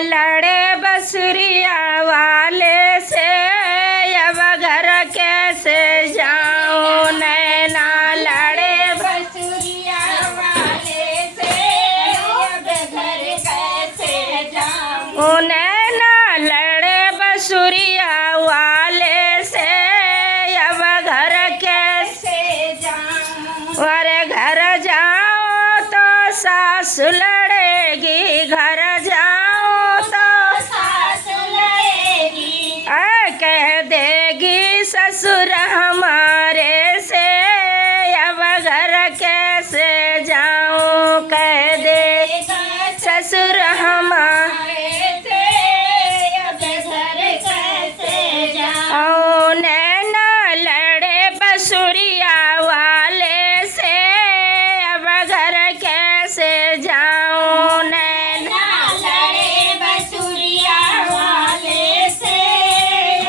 लड़े बसुरिया वाले से, अब घर कैसे जाऊं। नैना लड़े बसुरिया वाले से, अब घर कैसे जाऊं। नैना लड़े बसुरिया वाले से, अब घर कैसे जाऊं। अरे घर जाओ तो सास लड़ेगी, घर जाओ तो सास लड़ेगी। कह देगी ससुर हमारे से, अब घर कैसे जाऊं। कह देगी ससुर हमारे से, अब घर कैसे जाऊं। नैना लड़े बसुरिया वाले से, अब घर कैसे जाऊं। नैना लड़े बसुरिया वाले से,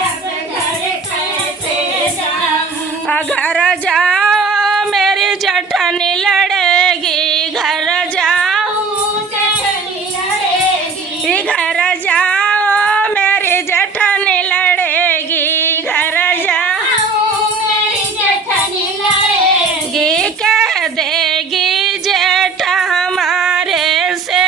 अब घर कैसे जाऊं। घर जाओ मेरी जठनी लड़ेगी, घर जाओ जठनी लड़ेगी। घर जाओ मेरी जठनी लड़ेगी, घर जाओ मेरी जठनी लड़ेगी। कह देगी जेठ हमारे से,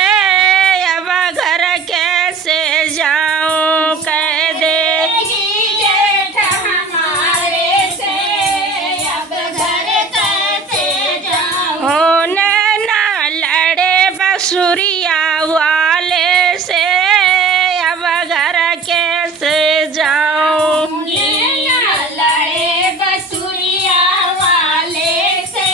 अब घर कैसे जाऊं। कह देगी जेठ हमारे से, अब घर कैसे जाऊं। नैना लड़े बसुरिया वाले से, अब घर कैसे जाऊं। नैना लड़े बसुरिया वाले से,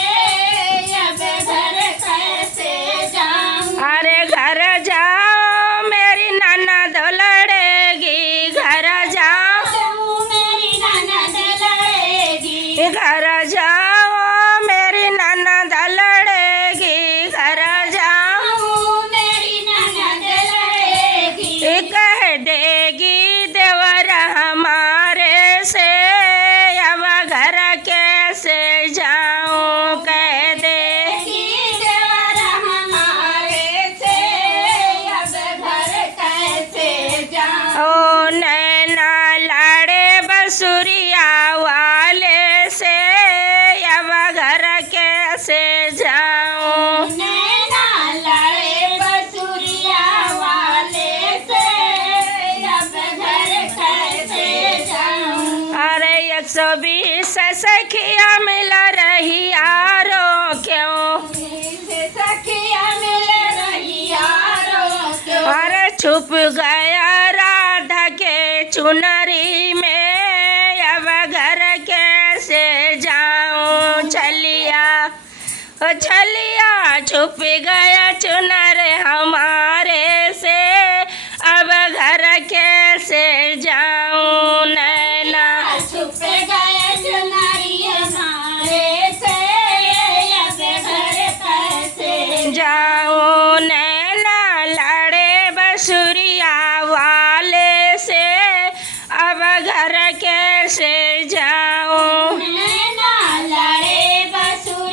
अब घर कैसे जाऊं। अरे घर जाओ मेरी ननद लड़ेगी, घर जाओ मेरी ननद लड़ेगी। घर जाओ मेरी ननद लड़ेगी, घर जाओ मेरी ननद लड़ेगी। कह देगी देवर हमारे से, अब घर कैसे जाऊं। कह देगी देवर हमारे से, अब घर कैसे जाऊं। नैना लड़े बसुरिया वाले से, अब घर कैसे जाऊं। नैना लड़े बसुरिया वाले से, अब घर कैसे जाऊं। अरे 120 सखिया मिल रही यारो क्यों। सखिया मिल रही यारो क्यों। अरे छुप गया राधा के चुनरी में, अब घर कैसे जाऊं। छलिया छलिया छुप गया चुनर हमारा।